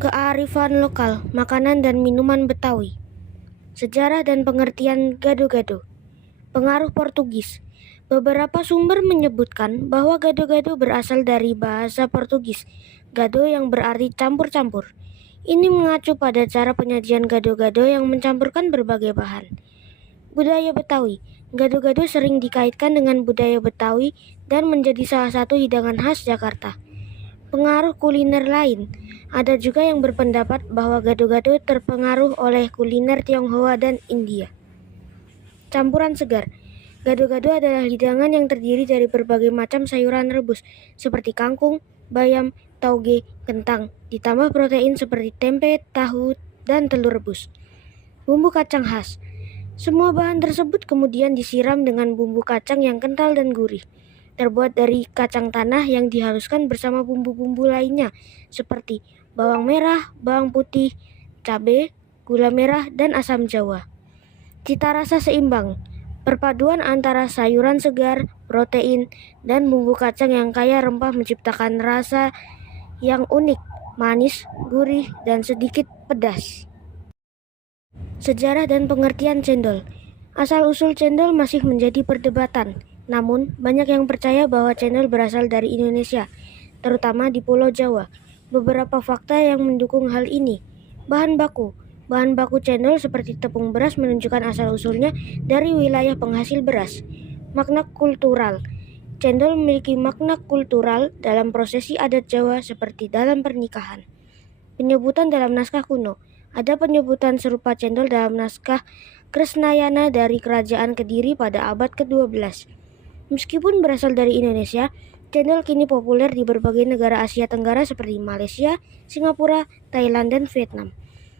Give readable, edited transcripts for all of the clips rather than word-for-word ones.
Kearifan lokal, makanan dan minuman Betawi. Sejarah dan pengertian gado-gado. Pengaruh Portugis. Beberapa sumber menyebutkan bahwa gado-gado berasal dari bahasa Portugis, gado yang berarti campur-campur. Ini mengacu pada cara penyajian gado-gado yang mencampurkan berbagai bahan. Budaya Betawi. Gado-gado sering dikaitkan dengan budaya Betawi dan menjadi salah satu hidangan khas Jakarta. Pengaruh kuliner lain. Ada juga yang berpendapat bahwa gado-gado terpengaruh oleh kuliner Tionghoa dan India. Campuran segar. Gado-gado adalah hidangan yang terdiri dari berbagai macam sayuran rebus seperti kangkung, bayam, tauge, kentang, ditambah protein seperti tempe, tahu, dan telur rebus. Bumbu kacang khas. Semua bahan tersebut kemudian disiram dengan bumbu kacang yang kental dan gurih. Terbuat dari kacang tanah yang dihaluskan bersama bumbu-bumbu lainnya seperti bawang merah, bawang putih, cabai, gula merah, dan asam jawa. Cita rasa seimbang. Perpaduan antara sayuran segar, protein, dan bumbu kacang yang kaya rempah menciptakan rasa yang unik, manis, gurih, dan sedikit pedas. Sejarah dan pengertian cendol. Asal-usul cendol masih menjadi perdebatan. Namun, banyak yang percaya bahwa cendol berasal dari Indonesia, terutama di Pulau Jawa. Beberapa fakta yang mendukung hal ini. Bahan baku. Bahan baku cendol seperti tepung beras menunjukkan asal-usulnya dari wilayah penghasil beras. Makna kultural. Cendol memiliki makna kultural dalam prosesi adat Jawa seperti dalam pernikahan. Penyebutan dalam naskah kuno. Ada penyebutan serupa cendol dalam naskah Kresnayana dari Kerajaan Kediri pada abad ke-12. Meskipun berasal dari Indonesia, cendol kini populer di berbagai negara Asia Tenggara seperti Malaysia, Singapura, Thailand, dan Vietnam.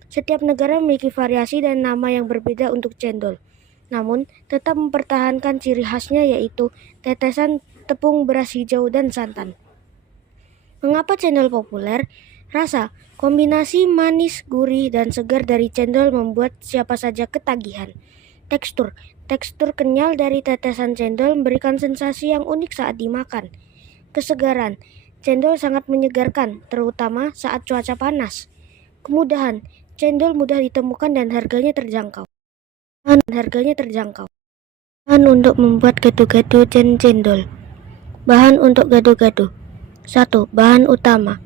Setiap negara memiliki variasi dan nama yang berbeda untuk cendol, namun tetap mempertahankan ciri khasnya yaitu tetesan tepung beras hijau dan santan. Mengapa cendol populer? Rasa. Kombinasi manis, gurih, dan segar dari cendol membuat siapa saja ketagihan. Tekstur. Tekstur kenyal dari tetesan cendol memberikan sensasi yang unik saat dimakan. Kesegaran. Cendol sangat menyegarkan, terutama saat cuaca panas. Kemudahan. Cendol mudah ditemukan dan harganya terjangkau. Bahan untuk membuat gado-gado dan cendol. Bahan untuk gado-gado. 1. Bahan utama.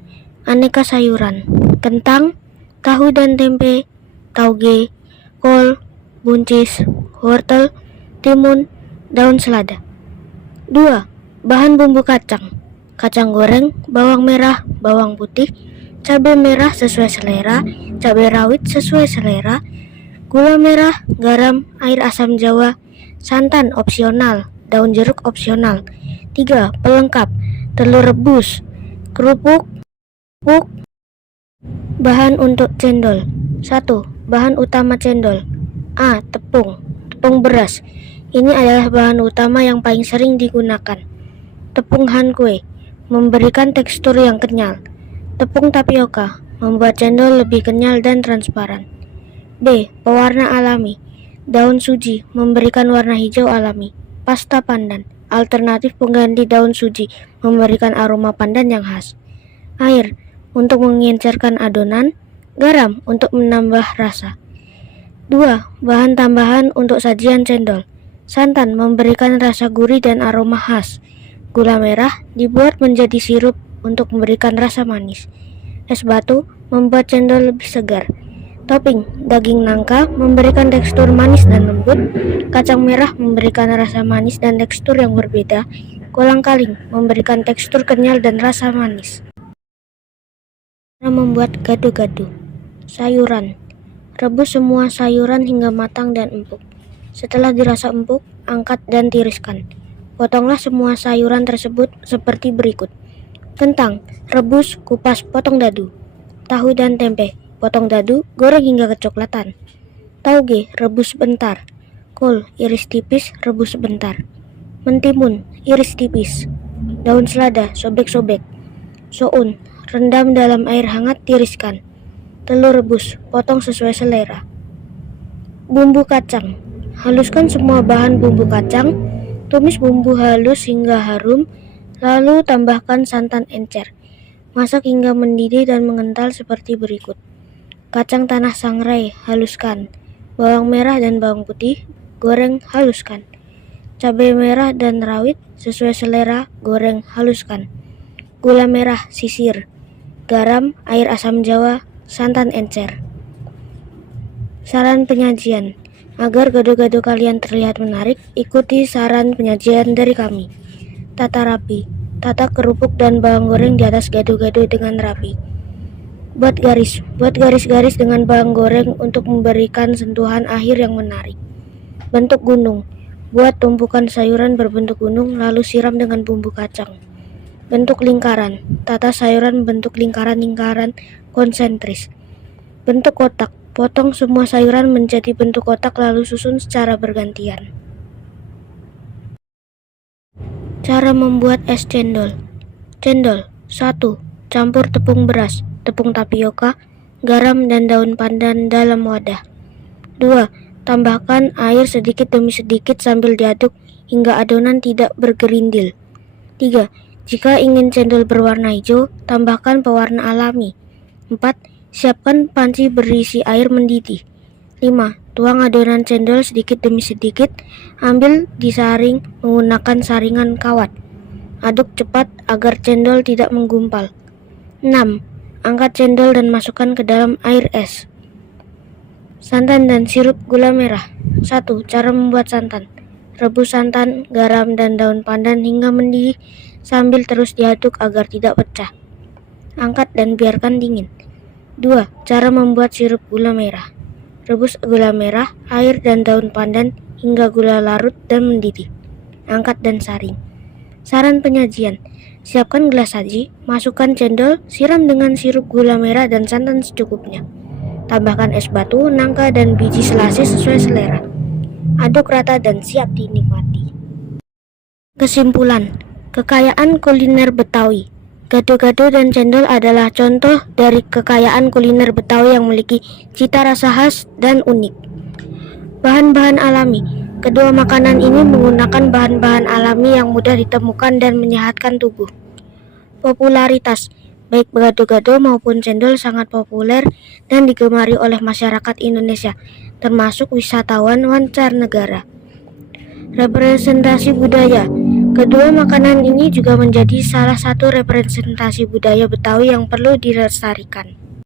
Aneka sayuran, kentang, tahu dan tempe, tauge, kol, buncis, wortel, timun, daun selada. 2. Bahan bumbu kacang. Kacang goreng, bawang merah, bawang putih, cabai merah sesuai selera, cabai rawit sesuai selera, gula merah, garam, air asam jawa, santan opsional, daun jeruk opsional. 3. Pelengkap, telur rebus, kerupuk. Bahan untuk cendol. 1. Bahan utama cendol. A. Tepung beras. Ini adalah bahan utama yang paling sering digunakan. Tepung hankue memberikan tekstur yang kenyal. Tepung tapioka membuat cendol lebih kenyal dan transparan. B. Pewarna alami. Daun suji memberikan warna hijau alami. Pasta pandan, alternatif pengganti daun suji, memberikan aroma pandan yang khas. Air untuk mengencerkan adonan, garam untuk menambah rasa. 2. Bahan tambahan untuk sajian cendol. Santan memberikan rasa gurih dan aroma khas. Gula merah dibuat menjadi sirup untuk memberikan rasa manis. Es batu membuat cendol lebih segar. Topping, daging nangka memberikan tekstur manis dan lembut. Kacang merah memberikan rasa manis dan tekstur yang berbeda. Kolang-kaling memberikan tekstur kenyal dan rasa manis. Membuat gado-gado. Sayuran. Rebus semua sayuran hingga matang dan empuk. Setelah dirasa empuk, angkat dan tiriskan. Potonglah semua sayuran tersebut seperti berikut. Kentang, rebus, kupas, potong dadu. Tahu dan tempe, potong dadu, goreng hingga kecoklatan. Tauge, rebus sebentar. Kol, iris tipis, rebus sebentar. Mentimun, iris tipis. Daun selada, sobek-sobek. Soun, rendam dalam air hangat, tiriskan. Telur rebus, potong sesuai selera. Bumbu kacang. Haluskan semua bahan bumbu kacang. Tumis bumbu halus hingga harum, lalu tambahkan santan encer. Masak hingga mendidih dan mengental seperti berikut. Kacang tanah sangrai, haluskan. Bawang merah dan bawang putih, goreng, haluskan. Cabai merah dan rawit sesuai selera, goreng, haluskan. Gula merah, sisir. Garam, air asam jawa, santan encer. Saran penyajian. Agar gado-gado kalian terlihat menarik, ikuti saran penyajian dari kami. Tata rapi. Tata kerupuk dan bawang goreng di atas gado-gado dengan rapi. Buat garis-garis dengan bawang goreng untuk memberikan sentuhan akhir yang menarik. Bentuk gunung. Buat tumpukan sayuran berbentuk gunung lalu siram dengan bumbu kacang. Bentuk lingkaran. Tata sayuran bentuk lingkaran-lingkaran konsentris. Bentuk kotak. Potong semua sayuran menjadi bentuk kotak lalu susun secara bergantian. Cara membuat es cendol. Cendol. 1. Campur tepung beras, tepung tapioka, garam dan daun pandan dalam wadah. 2. Tambahkan air sedikit demi sedikit sambil diaduk hingga adonan tidak bergerindil. 3. Jika ingin cendol berwarna hijau, tambahkan pewarna alami. 4. Siapkan panci berisi air mendidih. 5. Tuang adonan cendol sedikit demi sedikit, ambil disaring menggunakan saringan kawat. Aduk cepat agar cendol tidak menggumpal. 6. Angkat cendol dan masukkan ke dalam air es. Santan dan sirup gula merah. 1. Cara membuat santan. Rebus santan, garam, dan daun pandan hingga mendidih sambil terus diaduk agar tidak pecah. Angkat dan biarkan dingin. 2. Cara membuat sirup gula merah. Rebus gula merah, air, dan daun pandan hingga gula larut dan mendidih. Angkat dan saring. Saran penyajian. Siapkan gelas saji, masukkan cendol, siram dengan sirup gula merah dan santan secukupnya. Tambahkan es batu, nangka, dan biji selasih sesuai selera. Aduk rata dan siap dinikmati. Kesimpulan. Kekayaan kuliner Betawi. Gado-gado dan cendol adalah contoh dari kekayaan kuliner Betawi yang memiliki cita rasa khas dan unik. Bahan-bahan alami. Kedua makanan ini menggunakan bahan-bahan alami yang mudah ditemukan dan menyehatkan tubuh. Popularitas. Baik gado-gado maupun cendol sangat populer dan digemari oleh masyarakat Indonesia, termasuk wisatawan mancanegara. Representasi budaya. Kedua makanan ini juga menjadi salah satu representasi budaya Betawi yang perlu dilestarikan.